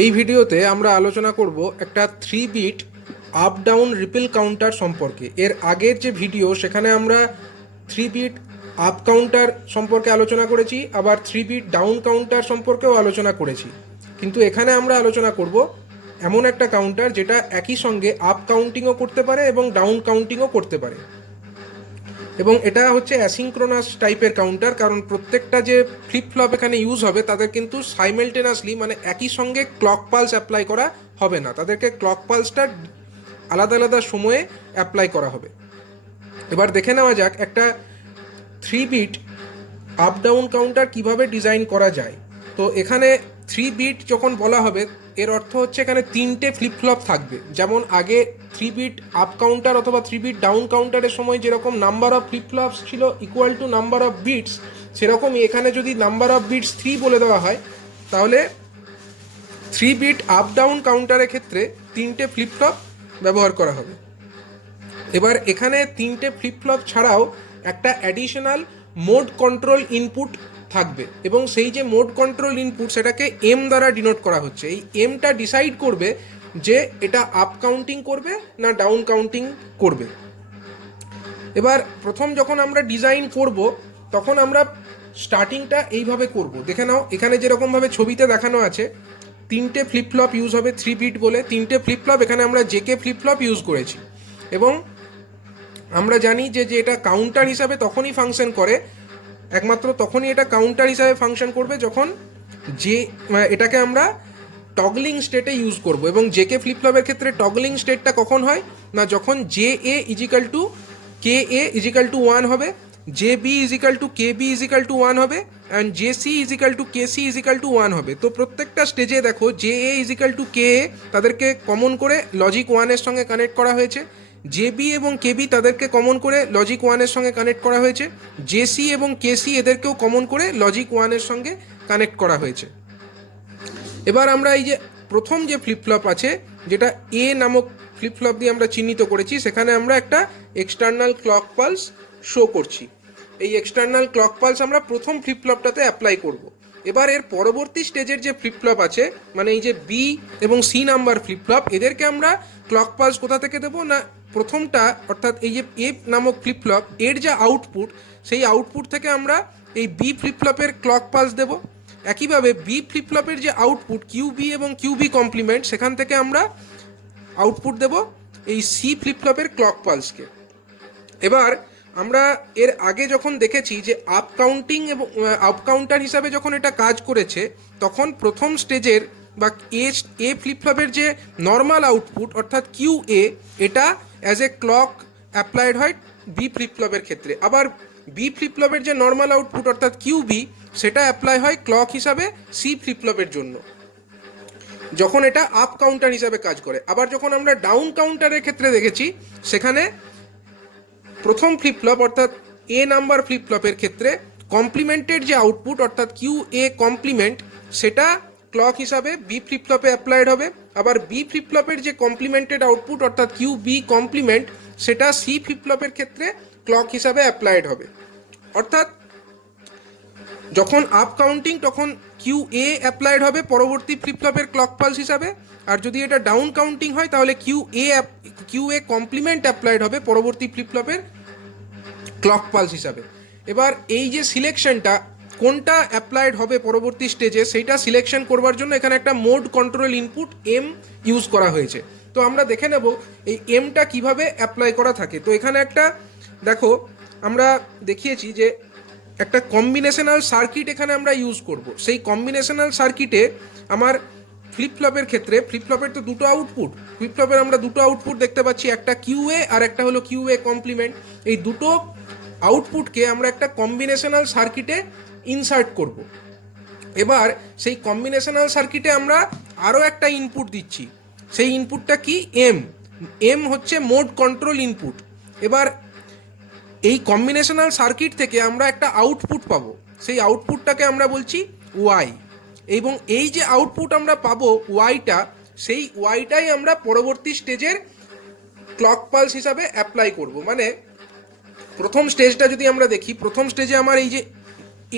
এই ভিডিওতে আমরা আলোচনা করব একটা 3 bit up down ripple counter সম্পর্কে। এর আগের যে ভিডিও সেখানে আমরা 3 বিট আপ কাউন্টার সম্পর্কে আলোচনা করেছি, আবার 3 বিট ডাউন কাউন্টার সম্পর্কেও আলোচনা করেছি। কিন্তু এখানে আমরা আলোচনা করব এমন একটা কাউন্টার যেটা একই সঙ্গে আপ কাউন্টিংও করতে পারে এবং ডাউন কাউন্টিংও করতে পারে। এবং এটা হচ্ছে অ্যাসিঙ্ক্রোনাস টাইপের কাউন্টার, কারণ প্রত্যেকটা যে ফ্লিপ ফ্লপ এখানে ইউজ হবে তাদের কিন্তু সাইমেলটেনাসলি মানে একই সঙ্গে ক্লক পালস অ্যাপ্লাই করা হবে না, তাদেরকে ক্লক পালসটা আলাদা আলাদা সময়ে অ্যাপ্লাই করা হবে। এবার দেখে নেওয়া যাক একটা 3 বিট আপ ডাউন কাউন্টার কিভাবে ডিজাইন করা যায়। তো এখানে 3 বিট যখন বলা হবে এর অর্থ হচ্ছে এখানে 3টে ফ্লিপ ফ্লপ থাকবে। যেমন আগে 3 বিট আপ কাউন্টার অথবা 3 বিট ডাউন কাউন্টারের সময় যেরকম নাম্বার অফ ফ্লিপ ফ্লপস ছিল equal to number of bits, সেরকমই এখানে যদি নাম্বার অফ বিটস 3 বলে দেওয়া হয় তাহলে 3 বিট আপ ডাউন কাউন্টারের ক্ষেত্রে 3টে ফ্লিপ ফ্লপ ব্যবহার করা হবে। এবার এখানে 3টে ফ্লিপ ফ্লপ ছাড়াও একটা অ্যাডিশনাল মোড কন্ট্রোল ইনপুট থাকবে, এবং সেই যে মোড কন্ট্রোল ইনপুট সেটাকে এম দ্বারা ডিনোট করা হচ্ছে। এই এমটা ডিসাইড করবে যে এটা আপ কাউন্টিং করবে না ডাউন কাউন্টিং করবে। এবার প্রথম যখন আমরা ডিজাইন করব তখন আমরা স্টার্টিংটা এইভাবে করব। দেখে নাও এখানে যেরকমভাবে ছবিতে দেখানো আছে 3টে ফ্লিপ ফ্লপ ইউজ হবে 3 বিট বলে। 3টে ফ্লিপ ফ্লপ এখানে আমরা জেকে ফ্লিপ ফ্লপ ইউজ করেছি, এবং আমরা জানি যে এটা কাউন্টার হিসাবে তখনই ফাংশন করে, একমাত্র তখনই এটা কাউন্টার হিসাবে ফাংশন করবে যখন যে এটাকে আমরা টগলিং স্টেটে ইউজ করব। এবং জেকে ফ্লিপ ফ্লপের ক্ষেত্রে টগলিং স্টেটটা কখন হয় না, যখন J A is equal to K A is equal to 1 হবে, J B is equal to K B is equal to 1 হবে, and J C is equal to K C is equal to 1 হবে। তো প্রত্যেকটা স্টেজে দেখো J A is equal to K A তাদেরকে common করে logic 1-এর সঙ্গে কানেক্ট করা হয়েছে, জেবি এবং কেবি তাদেরকে কমন করে লজিক 1-এর সঙ্গে কানেক্ট করা হয়েছে, জেসি এবং কেসি এদেরকেও কমন করে লজিক 1-এর সঙ্গে কানেক্ট করা হয়েছে। এবার আমরা এই যে প্রথম যে ফ্লিপ ফ্লপ আছে যেটা এ নামক ফ্লিপ ফ্লপ দিয়ে আমরা চিহ্নিত করেছি, সেখানে আমরা একটা এক্সটার্নাল ক্লক পালস শো করছি। এই এক্সটার্নাল ক্লক পালস আমরা প্রথম ফ্লিপ ফ্লপটাতে অ্যাপ্লাই করব। এবার এর পরবর্তী স্টেজের যে ফ্লিপ ফ্লপ আছে মানে এই যে বি এবং সি নাম্বার ফ্লিপ ফ্লপ, এদেরকে আমরা ক্লক পালস কোথা থেকে দেবো না, প্রথমটা অর্থাৎ এই যে এ নামক ফ্লিপ ফ্লপ এর যে আউটপুট সেই আউটপুট থেকে আমরা এই বি ফ্লিপ ফ্লপের ক্লক পালস দেব। একইভাবে বি ফ্লিপ ফ্লপের যে আউটপুট কিউ বি এবং কিউ বি কমপ্লিমেন্ট, সেখান থেকে আমরা আউটপুট দেব এই সি ফ্লিপ ফ্লপের ক্লক পালসকে। এবার আমরা এর আগে যখন দেখেছি যে আপ কাউন্টিং এবং আপ কাউন্টার হিসাবে যখন এটা কাজ করেছে, তখন প্রথম স্টেজের বা এ ফ্লিপ ফ্লপের যে নর্মাল আউটপুট অর্থাৎ কিউ এ, এটা অ্যাজ এ ক্লক অ্যাপ্লাইড হয় বি ফ্লিপ ফ্লপের ক্ষেত্রে। আবার বি ফ্লিপ ফ্লপের যে নর্মাল আউটপুট অর্থাৎ কিউ বি, সেটা অ্যাপ্লাই হয় ক্লক হিসাবে সি ফ্লিপ ফ্লপের জন্য যখন এটা আপ কাউন্টার হিসাবে কাজ করে। আবার যখন আমরা ডাউন কাউন্টারের ক্ষেত্রে দেখেছি, সেখানে প্রথম ফ্লিপ ফ্লপ অর্থাৎ এ নাম্বার ফ্লিপ ফ্লপের ক্ষেত্রে কমপ্লিমেন্টের যে আউটপুট অর্থাৎ কিউ এ কমপ্লিমেন্ট, সেটা ক্লক হিসাবে বি ফ্লিপ ফ্লপে অ্যাপ্লাইড হবে। আবার বি ফ্লিপ ফ্লপের যে কমপ্লিমেন্টেড আউটপুট অর্থাৎ কিউ বি কমপ্লিমেন্ট, সেটা সি ফ্লিপ ফ্লপের ক্ষেত্রে ক্লক হিসাবে অ্যাপ্লাইড হবে। অর্থাৎ যখন আপ কাউন্টিং তখন কিউ এ অ্যাপ্লাইড হবে পরবর্তী ফ্লিপ ফ্লপের ক্লক পালস হিসাবে, আর যদি এটা ডাউন কাউন্টিং হয় তাহলে কিউ এ কমপ্লিমেন্ট অ্যাপ্লাইড হবে পরবর্তী ফ্লিপ ফ্লপের ক্লক পালস হিসাবে। এবার এই যে সিলেকশনটা কোনটা অ্যাপ্লাইড হবে পরবর্তী স্টেজে, সেইটা সিলেকশন করবার জন্য এখানে একটা mode control input M use করা হয়েছে। তো আমরা দেখে নেব এই এমটা কিভাবে অ্যাপ্লাই করা থাকে। তো এখানে একটা দেখো আমরা দেখিয়েছি যে একটা কম্বিনেশনাল সার্কিট এখানে আমরা ইউজ করব। সেই কম্বিনেশনাল সার্কিটে আমার ফ্লিপ ফ্লপের ক্ষেত্রে ফ্লিপ ফ্লপের তো দুটো আউটপুট, ফ্লিপ ফ্লপের আমরা দুটো আউটপুট দেখতে পাচ্ছি, একটা কিউ এ আর একটা হলো কিউ এ কমপ্লিমেন্ট। এই দুটো আউটপুটকে আমরা একটা কম্বিনেশনাল সার্কিটে ইনসার্ট করব। এবার সেই কম্বিনেশনাল সার্কিটে আমরা আরও একটা ইনপুট দিচ্ছি, সেই ইনপুটটা কি এম হচ্ছে মোড কন্ট্রোল ইনপুট। এবার এই কম্বিনেশনাল সার্কিট থেকে আমরা একটা আউটপুট পাবো, সেই আউটপুটটাকে আমরা বলছি ওয়াই, এবং এই যে আউটপুট আমরা পাবো ওয়াইটা, সেই ওয়াইটাই আমরা পরবর্তী স্টেজের ক্লক পালস হিসাবে অ্যাপ্লাই করব। মানে প্রথম স্টেজটা যদি আমরা দেখি, প্রথম স্টেজে আমার এই যে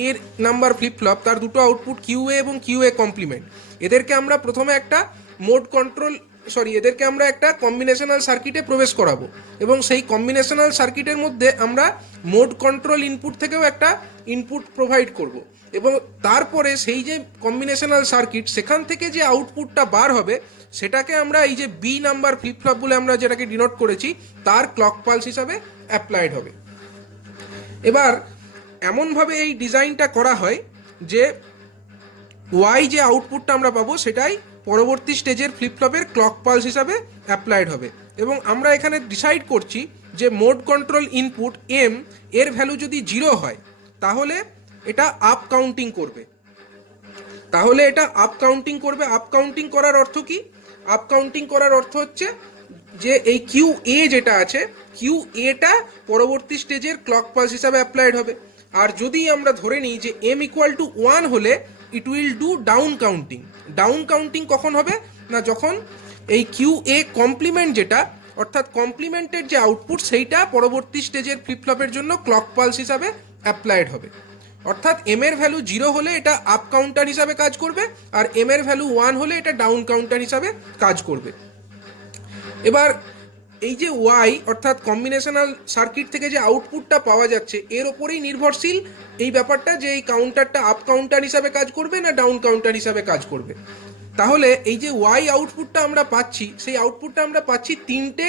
এর নাম্বার ফ্লিপ ফ্লপ, তার দুটো আউটপুট কিউ এ এবং কিউ এ কমপ্লিমেন্ট, এদেরকে আমরা প্রথমে একটা এদেরকে আমরা একটা কম্বিনেশনাল সার্কিটে প্রবেশ করাবো এবং সেই কম্বিনেশনাল সার্কিটের মধ্যে আমরা মোড কন্ট্রোল ইনপুট থেকেও একটা ইনপুট প্রোভাইড করব এবং তারপরে সেই যে কম্বিনেশনাল সার্কিট সেখান থেকে যে আউটপুটটা বার হবে সেটাকে আমরা এই যে বি নাম্বার ফ্লিপ ফ্লপ বলে আমরা যেটাকে ডিনোট করেছি তার ক্লক পালস হিসাবে অ্যাপ্লাইড হবে। এবার এমনভাবে এই ডিজাইনটা করা হয় যে ওয়াই যে আউটপুটটা আমরা পাবো সেটাই পরবর্তী স্টেজের ফ্লিপ ফ্লপের ক্লক পালস হিসাবে অ্যাপ্লাইড হবে এবং আমরা এখানে ডিসাইড করছি যে মোড কন্ট্রোল ইনপুট এম এর ভ্যালু যদি 0 হয় তাহলে এটা আপ কাউন্টিং করবে। আপ কাউন্টিং করার অর্থ কি? আপ কাউন্টিং করার অর্থ হচ্ছে যে এই কিউ এ যেটা আছে, কিউ এটা পরবর্তী স্টেজের ক্লক পালস হিসাবে অ্যাপ্লাইড হবে। আর যদি আমরা ধরে নিই যে এম ইকুয়াল টু 1 হলে it will do down counting কখন হবে না, যখন এই কিউ এ কমপ্লিমেন্ট যেটা অর্থাৎ কমপ্লিমেন্টের যে আউটপুট সেইটা পরবর্তী স্টেজের ফ্লিপ ফ্লপের জন্য ক্লক পালস হিসাবে অ্যাপ্লাইড হবে। অর্থাৎ এম এর ভ্যালু 0 হলে এটা আপ কাউন্টার হিসাবে কাজ করবে আর এম এর ভ্যালু 1 হলে এটা ডাউন কাউন্টার হিসাবে কাজ করবে। এবার এই যে ওয়াই অর্থাৎ কম্বিনেশনাল সার্কিট থেকে যে আউটপুটটা পাওয়া যাচ্ছে এর ওপরেই নির্ভরশীল এই ব্যাপারটা যে এই কাউন্টারটা আপ কাউন্টার হিসাবে কাজ করবে না ডাউন কাউন্টার হিসাবে কাজ করবে। তাহলে এই যে ওয়াই আউটপুটটা আমরা পাচ্ছি সেই আউটপুটটা আমরা পাচ্ছি তিনটে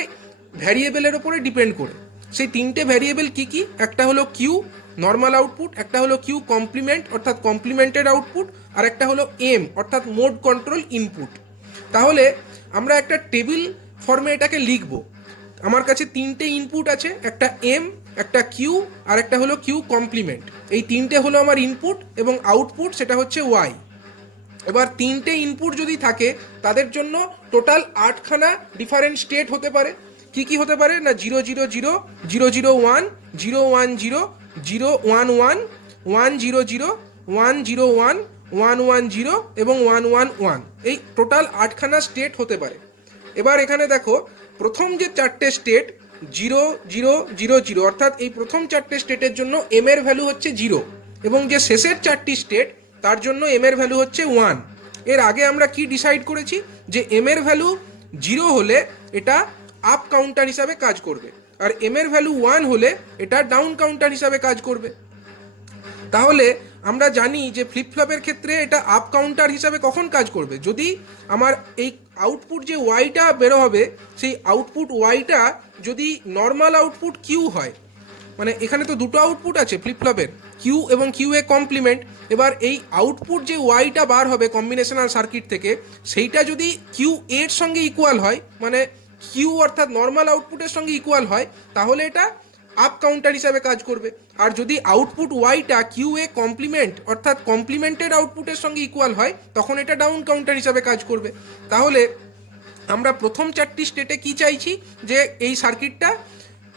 ভ্যারিয়েবলের ওপরে ডিপেন্ড করে। সেই তিনটে ভ্যারিয়েবল কি কি? একটা হলো কিউ নর্মাল আউটপুট, একটা হলো কিউ কমপ্লিমেন্ট অর্থাৎ কমপ্লিমেন্টেড আউটপুট, আর একটা হলো এম অর্থাৎ মোড কন্ট্রোল ইনপুট। তাহলে আমরা একটা টেবিল ফর্মে এটাকে লিখব। আমার কাছে তিনটে ইনপুট আছে, একটা এম, একটা কিউ আর একটা হলো কিউ কমপ্লিমেন্ট। এই তিনটে হলো আমার ইনপুট এবং আউটপুট সেটা হচ্ছে ওয়াই। এবার তিনটে ইনপুট যদি থাকে তাদের জন্য টোটাল 8খানা ডিফারেন্ট স্টেট হতে পারে। কি কি হতে পারে না 0 0 0 0 0 1 0 1 0 0 1 1 1 0 0 1 0 1 1 1 0 এবং 1 1 1, এই টোটাল 8খানা স্টেট হতে পারে। এবার এখানে দেখো প্রথম যে চারটে স্টেট 0 0 0 0 অর্থাৎ এই প্রথম চারটে স্টেটের জন্য এম এর ভ্যালু হচ্ছে 0 এবং যে শেষের চারটি স্টেট তার জন্য এম এর ভ্যালু হচ্ছে 1। এর আগে আমরা কি ডিসাইড করেছি যে এম এর ভ্যালু 0 হলে এটা আপ কাউন্টার হিসাবে কাজ করবে আর এম এর ভ্যালু 1 হলে এটা ডাউন কাউন্টার হিসাবে কাজ করবে। তাহলে আমরা জানি যে ফ্লিপ ফ্লপের ক্ষেত্রে এটা আপ কাউন্টার হিসাবে কখন কাজ করবে, যদি আমার এই আউটপুট যে ওয়াইটা বেরো হবে সেই আউটপুট ওয়াইটা যদি নর্মাল আউটপুট কিউ হয়, মানে এখানে তো দুটো আউটপুট আছে ফ্লিপ ফ্লপের, কিউ এবং কিউ এ কমপ্লিমেন্ট। এবার এই আউটপুট যে ওয়াইটা বার হবে কম্বিনেশনাল সার্কিট থেকে সেইটা যদি কিউ এর সঙ্গে ইকুয়াল হয়, মানে কিউ অর্থাৎ নর্মাল আউটপুটের সঙ্গে ইকুয়াল হয়, তাহলে এটা আপ কাউন্টার হিসাবে কাজ করবে। আর যদি আউটপুট ওয়াইটা কিউ এ কমপ্লিমেন্ট অর্থাৎ কমপ্লিমেন্টেড আউটপুটের সঙ্গে ইকুয়াল হয় তখন এটা ডাউন কাউন্টার হিসাবে কাজ করবে। তাহলে আমরা প্রথম চারটি স্টেটে কি চাইছি যে এই সার্কিটটা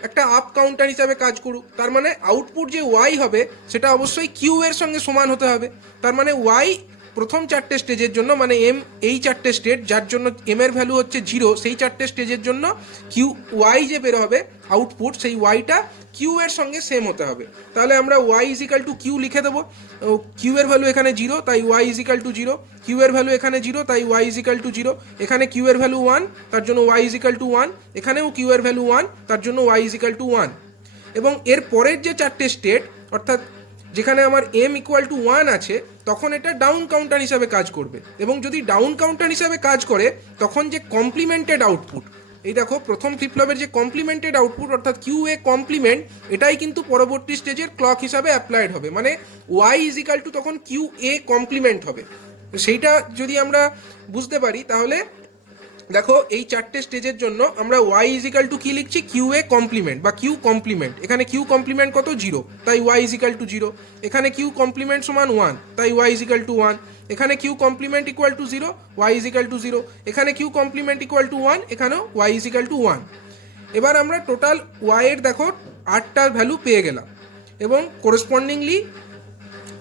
একটা আপ কাউন্টার হিসাবে কাজ করুক, তার মানে আউটপুট যে ওয়াই হবে সেটা অবশ্যই কিউ এর সঙ্গে সমান হতে হবে। তার মানে ওয়াই প্রথম চারটে স্টেজের জন্য, মানে এম এই চারটে স্টেট যার জন্য এম এর ভ্যালু হচ্ছে 0, সেই চারটে স্টেজের জন্য কিউ ওয়াই যে বের হবে আউটপুট সেই ওয়াইটা কিউ এর সঙ্গে সেম হতে হবে। তাহলে আমরা ওয়াই ইজিক্যাল টু কিউ লিখে দেবো। কিউ এর ভ্যালু এখানে 0 তাই ওয়াই ইজিক্যাল টু 0, কিউ এর ভ্যালু এখানে 0 তাই ওয়াই ইজিক্যাল টু 0, এখানে কিউ এর ভ্যালু 1 তার জন্য ওয়াই ইজিক্যাল টু 1, এখানেও কিউ এর ভ্যালু 1 তার জন্য ওয়াই ইজিক্যাল টু 1। এবং এর পরের যে চারটে স্টেট অর্থাৎ যেখানে আমার এম ইকুয়াল টু 1 আছে তখন এটা ডাউন কাউন্টার হিসাবে কাজ করবে এবং যদি ডাউন কাউন্টার হিসাবে কাজ করে তখন যে কমপ্লিমেন্টেড আউটপুট, এই দেখো প্রথম ফ্লিপ ফ্লপের যে কমপ্লিমেন্টেড আউটপুট অর্থাৎ কিউ এ কমপ্লিমেন্ট, এটাই কিন্তু পরবর্তী স্টেজের ক্লক হিসাবে অ্যাপ্লাইড হবে, মানে ওয়াই ইজিক্যাল টু তখন কিউ এ কমপ্লিমেন্ট হবে। সেইটা যদি আমরা বুঝতে পারি তাহলে দেখো এই চারটে স্টেজের জন্য আমরা ওয়াই ইজিক্যাল টু কি লিখছি, কিউ এ কমপ্লিমেন্ট বা কিউ কমপ্লিমেন্ট। এখানে কিউ কমপ্লিমেন্ট কত 0 তাই ওয়াই ইজিক্যাল টু 0, এখানে কিউ কমপ্লিমেন্ট সমান 1 তাই ওয়াই ইজিক্যাল টু 1, এখানে Q complement equal to 0 Y is equal to 0, এখানে কিউ কমপ্লিমেন্ট ইকুয়াল টু 1 এখানেও ওয়াই ইজিক্যাল টু 1। এবার আমরা টোটাল ওয়াই এর দেখো 8টা ভ্যালু পেয়ে গেলাম এবং করেসপন্ডিংলি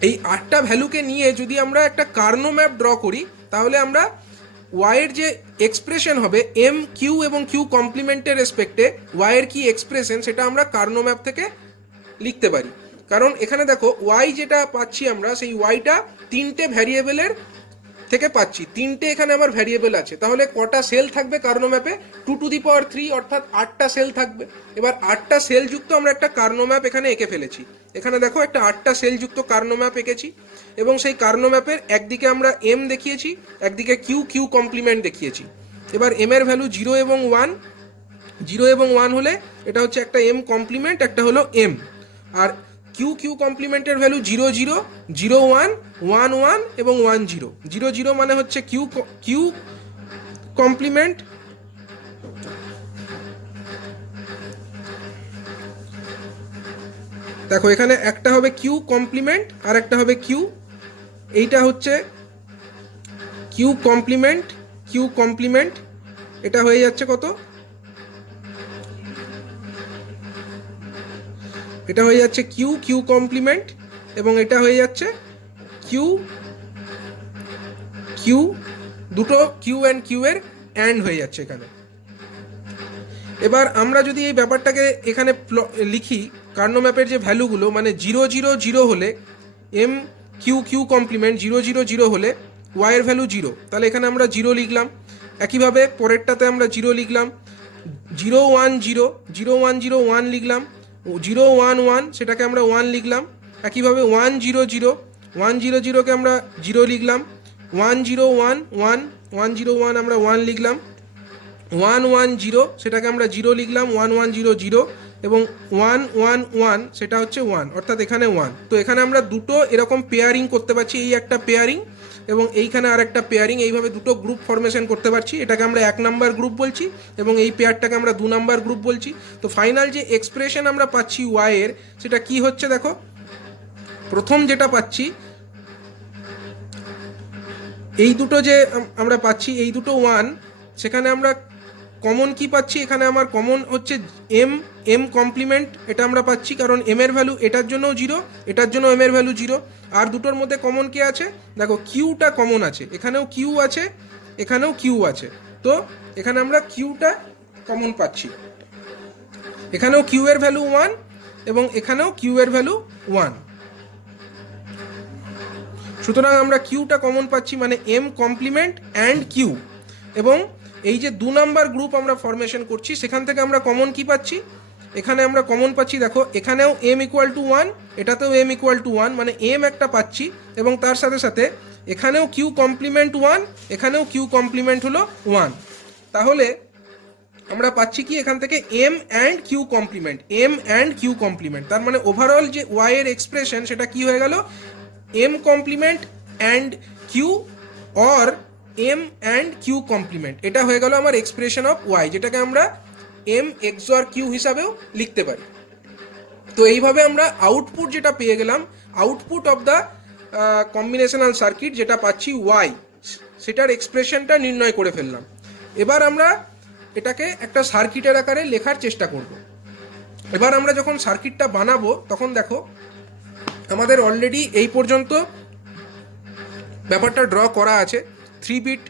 এই 8টা ভ্যালুকে নিয়ে যদি আমরা একটা কার্নো ম্যাপ ড্র করি তাহলে আমরা ওয়াইয়ের যে এক্সপ্রেশন হবে এম কিউ এবং কিউ কমপ্লিমেন্টের রেসপেক্টে ওয়াইয়ের কি এক্সপ্রেশন সেটা আমরা কার্নো ম্যাপ থেকে লিখতে পারি। কারণ এখানে দেখো ওয়াই যেটা পাচ্ছি আমরা, সেই ওয়াইটা তিনটে ভ্যারিয়েবলের থেকে পাচ্ছি, তিনটে এখানে আমার ভ্যারিয়েবল আছে, তাহলে কটা সেল থাকবে কার্নো ম্যাপে? 2⁻³ অর্থাৎ 8টা সেল থাকবে। এবার 8টা সেল যুক্ত আমরা একটা কার্নো ম্যাপ এখানে এঁকে ফেলেছি। এখানে দেখো একটা 8টা সেল যুক্ত কার্নো ম্যাপ এঁকেছি, এবং সেই কার্নো ম্যাপের একদিকে আমরা এম দেখিয়েছি, একদিকে কিউ, কিউ কমপ্লিমেন্ট দেখিয়েছি। এবার এম এর ভ্যালু 0 এবং 1, 0 এবং 1 হলে এটা হচ্ছে একটা এম কমপ্লিমেন্ট, একটা হলো এম। আর কিউ, কিউ কমপ্লিমেন্টের ভ্যালু 0 0 0 1 1 1 এবং 1 0। 0 0 মানে হচ্ছে কিউ, কিউ কমপ্লিমেন্ট, দেখো এখানে একটা হবে কিউ কমপ্লিমেন্ট আর একটা হবে কিউ, এইটা হচ্ছে কিউ কমপ্লিমেন্ট, কিউ কমপ্লিমেন্ট, এটা হয়ে যাচ্ছে কত? এটা হয়ে যাচ্ছে কিউ, কিউ কমপ্লিমেন্ট, এবং এটা হয়ে যাচ্ছে কিউ, কিউ, দুটো কিউ অ্যান্ড কিউ এর অ্যান্ড হয়ে যাচ্ছে এখানে। এবার আমরা যদি এই ব্যাপারটাকে এখানে লিখি, কার্নো ম্যাপের যে ভ্যালুগুলো, মানে 0 0 0 হলে এম কিউ, কিউ কমপ্লিমেন্ট 0 0 0 হলে ওয়াইয়ের ভ্যালু 0, তাহলে এখানে আমরা 0 লিখলাম। একইভাবে পরেরটাতে আমরা 0 লিখলাম, 0 1 0 0 1 0 1 লিখলাম, 0 1 1 সেটাকে আমরা 1 লিখলাম। একইভাবে 1 0 0 1 0 0কে আমরা 0 লিখলাম, 1 0 1 1 1 0 1 আমরা 1 লিখলাম, 1 1 0 সেটাকে আমরা 0 লিখলাম, 1 1 0 0, এবং 1 1 1 সেটা হচ্ছে 1, অর্থাৎ এখানে 1। তো এখানে আমরা দুটো এরকম পেয়ারিং করতে পারছি, এই একটা পেয়ারিং এবং এইখানে আর একটা পেয়ারিং, এইভাবে দুটো গ্রুপ ফরমেশন করতে পারছি। এটাকে আমরা 1 নাম্বার গ্রুপ বলছি এবং এই পেয়ারটাকে আমরা 2 নাম্বার গ্রুপ বলছি। তো ফাইনাল যে এক্সপ্রেশন আমরা পাচ্ছি ওয়াই এর, সেটা কি হচ্ছে দেখো। প্রথম যেটা পাচ্ছি, এই দুটো যে আমরা পাচ্ছি, এই দুটো 1, সেখানে আমরা কমন কি পাচ্ছি? এখানে আমার কমন হচ্ছে এম, এম কমপ্লিমেন্ট, এটা আমরা পাচ্ছি, কারণ এম এর ভ্যালু এটার জন্যও 0, এটার জন্য এম এর ভ্যালু 0। আর দুটোর মধ্যে কমন কে আছে? দেখো কিউটা কমন আছে, এখানেও কিউ আছে, এখানেও কিউ আছে। তো এখানে আমরা কিউটা কমন পাচ্ছি, এখানেও কিউ এর ভ্যালু 1 এবং এখানেও কিউ এর ভ্যালু 1। সুতরাং আমরা কিউটা কমন পাচ্ছি, মানে এম কমপ্লিমেন্ট অ্যান্ড কিউ। এবং এই যে 2 নাম্বার গ্রুপ আমরা ফরমেশন করছি, সেখান থেকে আমরা কমন কি পাচ্ছি? এখানে আমরা কমন পাচ্ছি, দেখো এখানেও এম ইকুয়াল টু 1, এটাতেও এম ইকুয়াল টু 1, মানে এম একটা পাচ্ছি, এবং তার সাথে সাথে এখানেও কিউ কমপ্লিমেন্ট 1, এখানেও কিউ কমপ্লিমেন্ট হলো 1। তাহলে আমরা পাচ্ছি কি এখান থেকে M and Q complement, M and Q complement. তার মানে ওভারঅল যে ওয়াই এর এক্সপ্রেশন, সেটা কি হয়ে গেল? M complement and Q or M and Q complement, এটা হয়ে গেল আমার এক্সপ্রেশন অফ ওয়াই, যেটাকে আমরা এম এক্সঅর কিউ হিসাবেও লিখতে পারি। তো এইভাবে আমরা আউটপুট যেটা পেয়ে গেলাম, output of the combinational circuit যেটা পাচ্ছি ওয়াই, সেটার এক্সপ্রেশনটা নির্ণয় করে ফেললাম। এবার আমরা এটাকে একটা সার্কিটের আকারে লেখার চেষ্টা করব। এবার আমরা যখন সার্কিটটা বানাবো, তখন দেখো আমাদের অলরেডি এই পর্যন্ত ব্যাপারটা ড্র করা আছে। 3 বিট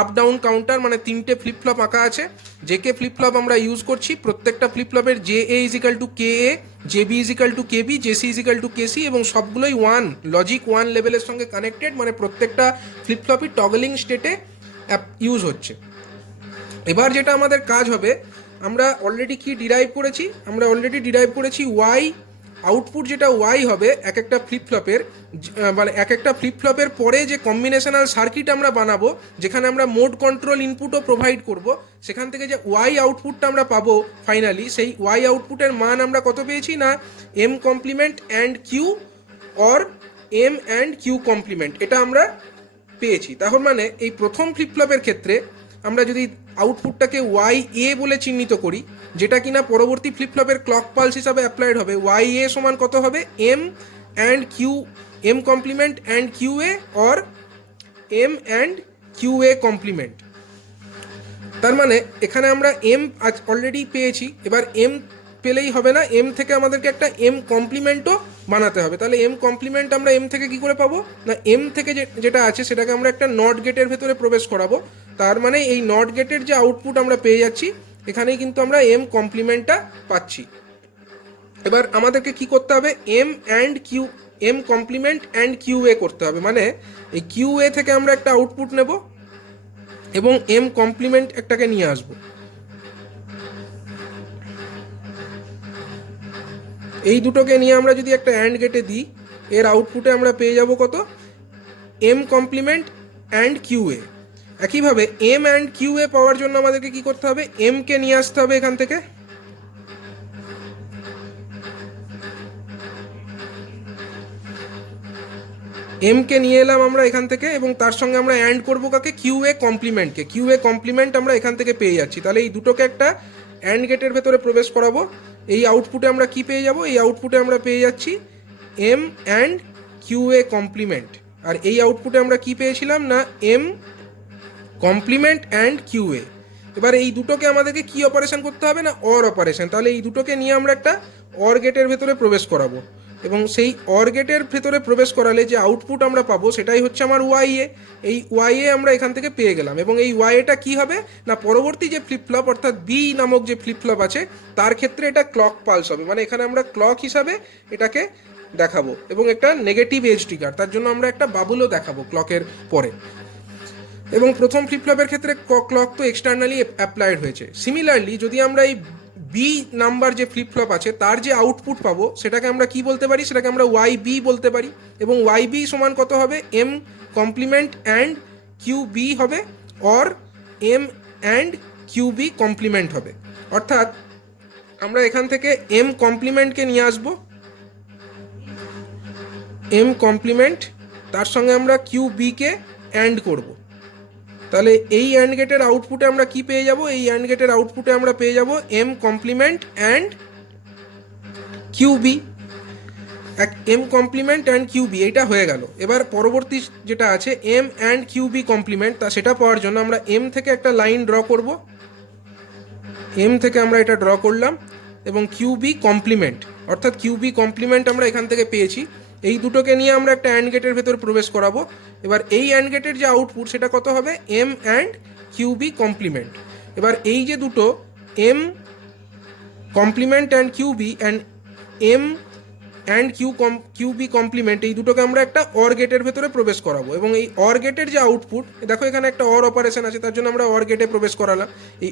আপ ডাউন কাউন্টার, মানে 3টে ফ্লিপ ফ্লপ আঁকা আছে। জেকে ফ্লিপ ফ্লপ আমরা ইউজ করছি, প্রত্যেকটা ফ্লিপ ফ্লপের J A is equal to K A, J B is equal to K B, J C is equal to K C, এবং সবগুলোই 1 লজিক 1 লেভেলের সঙ্গে কানেক্টেড, মানে প্রত্যেকটা ফ্লিপ ফ্লপই টগলিং স্টেটে ইউজ হচ্ছে। এবার যেটা আমাদের কাজ হবে, আমরা অলরেডি কি ডিরাইভ করেছি? আমরা অলরেডি ডিরাইভ করেছি ওয়াই আউটপুট, যেটা ওয়াই হবে এক একটা ফ্লিপ ফ্লপের, মানে এক একটা ফ্লিপ ফ্লপের পরে যে কম্বিনেশনাল সার্কিট আমরা বানাবো, যেখানে আমরা মোড কন্ট্রোল ইনপুটও প্রোভাইড করব, সেখান থেকে যে ওয়াই আউটপুটটা আমরা পাবো ফাইনালি, সেই ওয়াই আউটপুটের মান আমরা কত পেয়েছি? না M complement and Q or M and Q complement, এটা আমরা পেয়েছি। তাহলে মানে এই প্রথম ফ্লিপ ফ্লপের ক্ষেত্রে আমরা যদি আউটপুটটাকে ওয়াই এ বলে চিহ্নিত করি, যেটা কিনা পরবর্তী ফ্লিপ ফ্লপের ক্লক পালস হিসাবে অ্যাপ্লাইড হবে, ওয়াই এ সমান কত হবে? M and Q, M complement and Q A or M and Q A complement. তার মানে এখানে আমরা এম অলরেডি পেয়েছি, এবার এম পেলেই হবে না, এম থেকে আমাদেরকে একটা এম কমপ্লিমেন্টও বানাতে হবে। তাহলে এম কমপ্লিমেন্ট আমরা এম থেকে কি করে পাবো? না এম থেকে যেটা আছে সেটাকে আমরা একটা নট গেটের ভেতরে প্রবেশ করাবো। তার মানে এই নট গেটের যে আউটপুট আমরা পেয়ে যাচ্ছি, এখানেই কিন্তু আমরা এম কমপ্লিমেন্টটা পাচ্ছি। এবার আমাদেরকে কি করতে হবে, M and Q, M complement and Q A করতে হবে। মানে এই কিউ এ থেকে আমরা একটা আউটপুট নেব এবং এম কমপ্লিমেন্ট একটাকে নিয়ে আসব। এই দুটোকে নিয়ে আমরা যদি একটা অ্যান্ড গেটে দিই, এর আউটপুটে আমরা পেয়ে যাব কত, এম কমপ্লিমেন্ট অ্যান্ড কিউ এ। একইভাবে এম অ্যান্ড কিউ এ পাওয়ার জন্য আমাদেরকে কি করতে হবে, এম কে নিয়ে আসতে হবে এখান থেকে, এম কে নিয়ে এলাম আমরা এখান থেকে, এবং তার সঙ্গে আমরা অ্যান্ড করবো কাকে, কিউ এ কমপ্লিমেন্টকে। কিউ এ কমপ্লিমেন্ট আমরা এখান থেকে পেয়ে যাচ্ছি। তাহলে এই দুটোকে একটা অ্যান্ড গেটের ভেতরে প্রবেশ করাবো। এই আউটপুটে আমরা কি পেয়ে যাব, এই আউটপুটে আমরা পেয়ে যাচ্ছি M and Q A complement. আর এই আউটপুটে আমরা কি পেয়েছিলাম না, M complement and Q A. এবার এই দুটোকে আমাদেরকে কি অপারেশন করতে হবে না, অর অপারেশন। তাহলে এই দুটোকে নিয়ে আমরা একটা অর গেটের ভেতরে প্রবেশ করাবো, এবং সেই অর গেটের ভেতরে প্রবেশ করালে যে আউটপুট আমরা পাবো সেটাই হচ্ছে আমার ওয়াই এ। এই ওয়াই এ আমরা এখান থেকে পেয়ে গেলাম, এবং এই ওয়াই এটা কি হবে না, পরবর্তী যে ফ্লিপফ্লপ অর্থাৎ বি নামক যে ফ্লিপফ্লপ আছে তার ক্ষেত্রে এটা ক্লক পালস হবে। মানে এখানে আমরা ক্লক হিসাবে এটাকে দেখাবো, এবং একটা নেগেটিভ এজ ট্রিগার, তার জন্য আমরা একটা বাবুলও দেখাবো ক্লকের পরে। এবং প্রথম ফ্লিপফ্লপের ক্ষেত্রে ক্লক তো এক্সটার্নালি অ্যাপ্লাইড হয়েছে। সিমিলারলি যদি আমরা এই বি নাম্বার যে ফ্লিপফ্লপ আছে তার যে আউটপুট পাবো সেটাকে আমরা কি বলতে পারি, সেটাকে আমরা ওয়াই বি বলতে পারি। এবং ওয়াই বি সমান কত হবে, M complement and Q B হবে, or M and Q B complement হবে। অর্থাৎ আমরা এখান থেকে এম কমপ্লিমেন্টকে নিয়ে আসবো, এম কমপ্লিমেন্ট, তার সঙ্গে আমরা কিউ বিকে অ্যান্ড করব। তাহলে এই অ্যান্ড গেটের আউটপুটে আমরা কি পেয়ে যাব, এই অ্যান্ড গেটের আউটপুটে আমরা পেয়ে যাব M complement and Q B, M complement and Q B, এইটা হয়ে গেল। এবার পরবর্তী যেটা আছে M and Q B complement, তা সেটা পাওয়ার জন্য আমরা এম থেকে একটা লাইন ড্র করব, এম থেকে আমরা এটা ড্র করলাম, এবং কিউ বি কমপ্লিমেন্ট, অর্থাৎ কিউ বি কমপ্লিমেন্ট আমরা এখান থেকে পেয়েছি। এই দুটোকে নিয়ে আমরা একটা অ্যান্ড গেটের ভেতর প্রবেশ করাবো। এবার এই অ্যান্ড গেটের যে আউটপুট সেটা কত হবে, M and Q B complement. এবার এই যে দুটো M complement and Q B and M and Q B complement, এই দুটোকে আমরা একটা অর গেটের ভেতরে প্রবেশ করাবো। এবং এই অর গেটের যে আউটপুট, দেখো এখানে একটা অর অপারেশন আছে, তার জন্য আমরা অর গেটে প্রবেশ করালাম। এই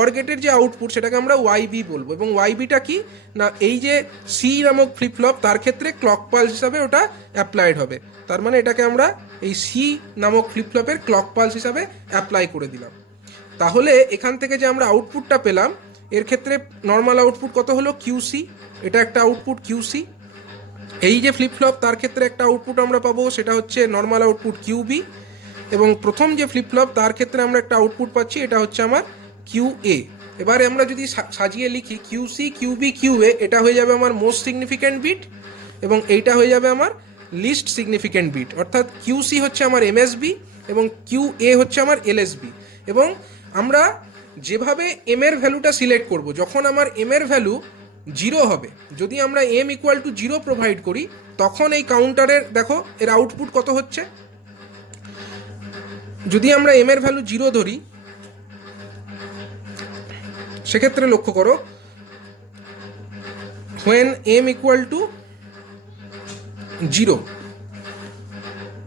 অর গেটের যে আউটপুট সেটাকে আমরা ওয়াই বি বলবো। এবং ওয়াই বিটা কি না, এই যে সি নামক ফ্লিপফ্লপ তার ক্ষেত্রে ক্লক পালস হিসাবে ওটা অ্যাপ্লাইড হবে। তার মানে এটাকে আমরা এই সি নামক ফ্লিপফ্লপের ক্লক পালস হিসাবে অ্যাপ্লাই করে দিলাম। তাহলে এখান থেকে যে আমরা আউটপুটটা পেলাম, এর ক্ষেত্রে নর্মাল আউটপুট কত হলো, কিউসি, এটা একটা আউটপুট কিউসি। এই যে ফ্লিপফ্লপ তার ক্ষেত্রে একটা আউটপুট আমরা পাবো, সেটা হচ্ছে নর্মাল আউটপুট কিউ বি। এবং প্রথম যে ফ্লিপফ্লপ তার ক্ষেত্রে আমরা একটা আউটপুট পাচ্ছি, এটা হচ্ছে আমার কিউ এ। এবারে আমরা যদি সাজিয়ে লিখি কিউসি কিউ বি কিউ এ, এটা হয়ে যাবে আমার মোস্ট সিগনিফিক্যান্ট বিট, এবং এইটা হয়ে যাবে আমার লিস্ট সিগনিফিক্যান্ট বিট। অর্থাৎ কিউসি হচ্ছে আমার এমএসবি এবং কিউ এ হচ্ছে আমার এলএসবি। এবং আমরা যেভাবে এম এর ভ্যালুটা সিলেক্ট করব, যখন আমার এম এর ভ্যালু 0 হবে, যদি আমরা এম ইকুয়াল টু 0 প্রোভাইড করি, তখন এই কাউন্টারের দেখো এর আউটপুট কত হচ্ছে। যদি আমরা এম এর ভ্যালু 0 ধরি, সেক্ষেত্রে লক্ষ্য করো when m ইকুয়াল টু 0,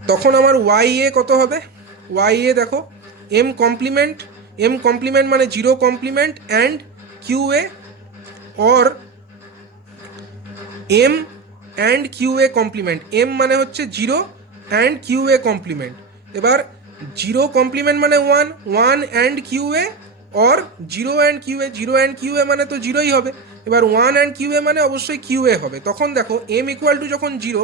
তখন আমার ওয়াই এ কত হবে, ওয়াই এ দেখো এম কমপ্লিমেন্ট মানে 0 complement and Q A, or M and Q A complement. M মানে হচ্ছে 0 অ্যান্ড কিউ এ কমপ্লিমেন্ট। এবার 0 কমপ্লিমেন্ট মানে 1 and Q A, or 0 and Q A. 0 and Q A মানে তো 0ই হবে। এবার 1 অ্যান্ড কিউ এ মানে অবশ্যই কিউ এ হবে। তখন দেখো এম ইকুয়াল টু যখন 0,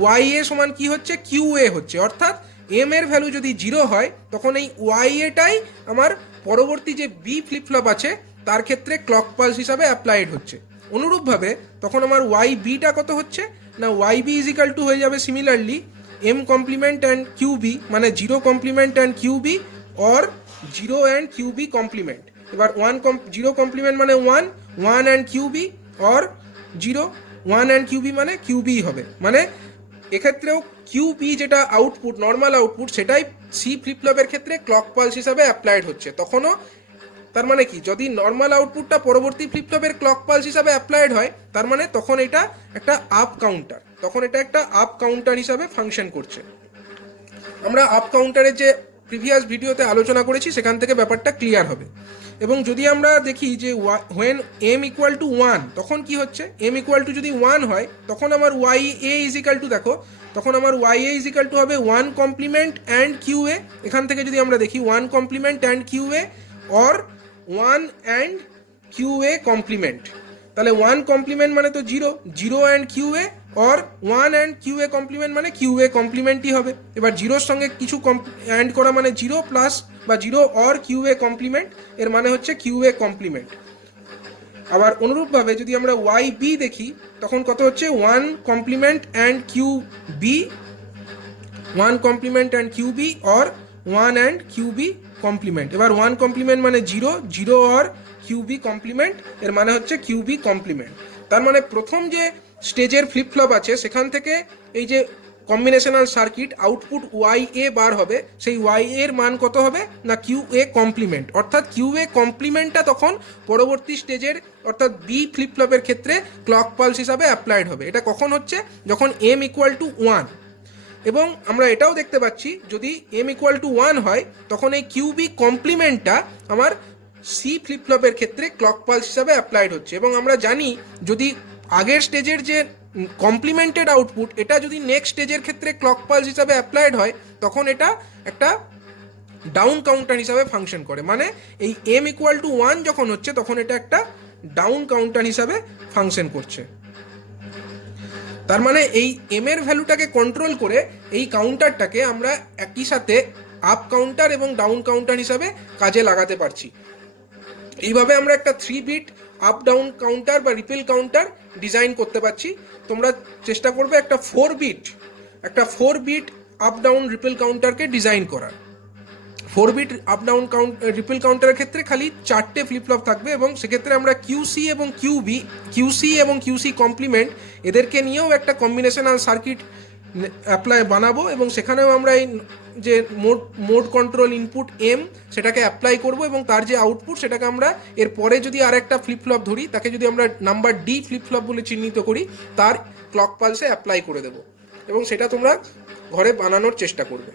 ওয়াই এ সমান কি হচ্ছে, কিউ এ হচ্ছে। অর্থাৎ এম এর ভ্যালু যদি 0 হয়, তখন এই ওয়াই এটাই আমার পরবর্তী যে বি ফ্লিপফ্লপ আছে তার ক্ষেত্রে ক্লক পালস হিসাবে অ্যাপ্লাইড হচ্ছে। অনুরূপভাবে তখন আমার ওয়াই বিটা কত হচ্ছে না, Y B is equal to হয়ে যাবে similarly M complement and Q B মানে 0 complement and Q B, or 0 and Q B complement. এবার 0 কমপ্লিমেন্ট মানে 1 and Q B, or 0 1 and Q B মানে কিউ বি হবে। মানে এক্ষেত্রেও কিউ বি যেটা আউটপুট, নর্মাল আউটপুট, সেটাই সি ফ্লিপফ্লপের ক্ষেত্রে ক্লক পালস হিসাবে অ্যাপ্লাইড হচ্ছে। তখনও তার মানে কি, যদি নর্মাল আউটপুটটা পরবর্তী ফ্লিপ ফ্লপের ক্লক পালস হিসাবে অ্যাপ্লাইড হয়, তার মানে তখন এটা একটা আপ কাউন্টার, তখন এটা একটা আপ কাউন্টার হিসাবে ফাংশন করছে। আমরা আপ কাউন্টারের যে প্রিভিয়াস ভিডিওতে আলোচনা করেছি সেখান থেকে ব্যাপারটা ক্লিয়ার হবে। এবং যদি আমরা দেখি যে হোয়েন এম ইকুয়াল টু 1, তখন কি হচ্ছে, এম ইকুয়াল টু যদি 1 হয় তখন আমার Y A is equal to, দেখো তখন আমার Y A is equal to হবে 1 কমপ্লিমেন্ট অ্যান্ড কিউ এ। এখান থেকে যদি আমরা দেখি 1 complement and Q A or 1 and Q A complement, তাহলে 1 কমপ্লিমেন্ট মানে তো 0, 0 and Q A or 1 and Q A complement মানে কিউ এ কমপ্লিমেন্টই হবে। এবার জিরোর সঙ্গে কিছু অ্যান্ড করা মানে 0 প্লাস বা 0 অর কিউ এ কমপ্লিমেন্ট, এর মানে হচ্ছে কিউ এ কমপ্লিমেন্ট। আবার অনুরূপভাবে যদি আমরা ওয়াই বি দেখি তখন কত হচ্ছে, 1 complement and Q B, 1 complement and Q B or 1 and Q B complement. এবার 1 কমপ্লিমেন্ট মানে 0, 0 অর কিউ বি কমপ্লিমেন্ট, এর মানে হচ্ছে কিউ বি কমপ্লিমেন্ট। তার মানে প্রথম যে স্টেজের ফ্লিপ ফ্লপ আছে সেখান থেকে এই যে combinational circuit output Y A বার হবে, সেই ওয়াই এর মান কত হবে না কিউ এ কমপ্লিমেন্ট, অর্থাৎ কিউ এ কমপ্লিমেন্টটা তখন পরবর্তী স্টেজের অর্থাৎ বি ফ্লিপ ফ্লপের ক্ষেত্রে ক্লক পালস হিসাবে অ্যাপ্লাইড হবে। এটা কখন হচ্ছে, যখন এম ইকুয়াল টু 1। এবং আমরা এটাও দেখতে পাচ্ছি যদি এম ইকুয়াল টু 1 হয় তখন এই কিউ বি কমপ্লিমেন্টটা আমার সি ফ্লিপ ফ্লপের ক্ষেত্রে ক্লক পালস হিসাবে অ্যাপ্লাইড হচ্ছে। এবং আমরা জানি যদি আগের স্টেজের যে কমপ্লিমেন্টেড আউটপুট এটা যদি নেক্সট স্টেজের ক্ষেত্রে ক্লক পালস হিসাবে অ্যাপ্লাইড হয় তখন এটা একটা ডাউন কাউন্টার হিসাবে ফাংশন করে। মানে এই এম ইকুয়াল টু 1 যখন হচ্ছে তখন এটা একটা ডাউন কাউন্টার হিসাবে ফাংশন করছে। তার মানে এই এম এর ভ্যালুটাকে কন্ট্রোল করে এই কাউন্টারটাকে আমরা একই সাথে আপ কাউন্টার এবং ডাউন কাউন্টার হিসাবে কাজে লাগাতে পারছি। এইভাবে আমরা একটা 3 বিট আপ ডাউন কাউন্টার বা রিপেল কাউন্টার ডিজাইন করতে পারছি। তোমরা চেষ্টা করবে একটা 4 বিট আপ ডাউন রিপেল কাউন্টারকে ডিজাইন করার। 4 বিট আপ ডাউন রিপেল কাউন্টারের ক্ষেত্রে খালি 4টে ফ্লিপ ফ্লপ থাকবে এবং সেক্ষেত্রে আমরা কিউসি এবং কিউসি কমপ্লিমেন্ট এদেরকে নিয়েও একটা কম্বিনেশনাল সার্কিট বানাবো এবং সেখানেও আমরা এই যে মোড কন্ট্রোল ইনপুট এম সেটাকে অ্যাপ্লাই করব এবং তার যে আউটপুট সেটাকে আমরা এর পরে যদি আর একটা ফ্লিপ ফ্লপ ধরি তাকে যদি আমরা নাম্বার ডি ফ্লিপ ফ্লপ বলে চিহ্নিত করি তার ক্লক পালসে অ্যাপ্লাই করে দেবো এবং সেটা তোমরা ঘরে বানানোর চেষ্টা করবে।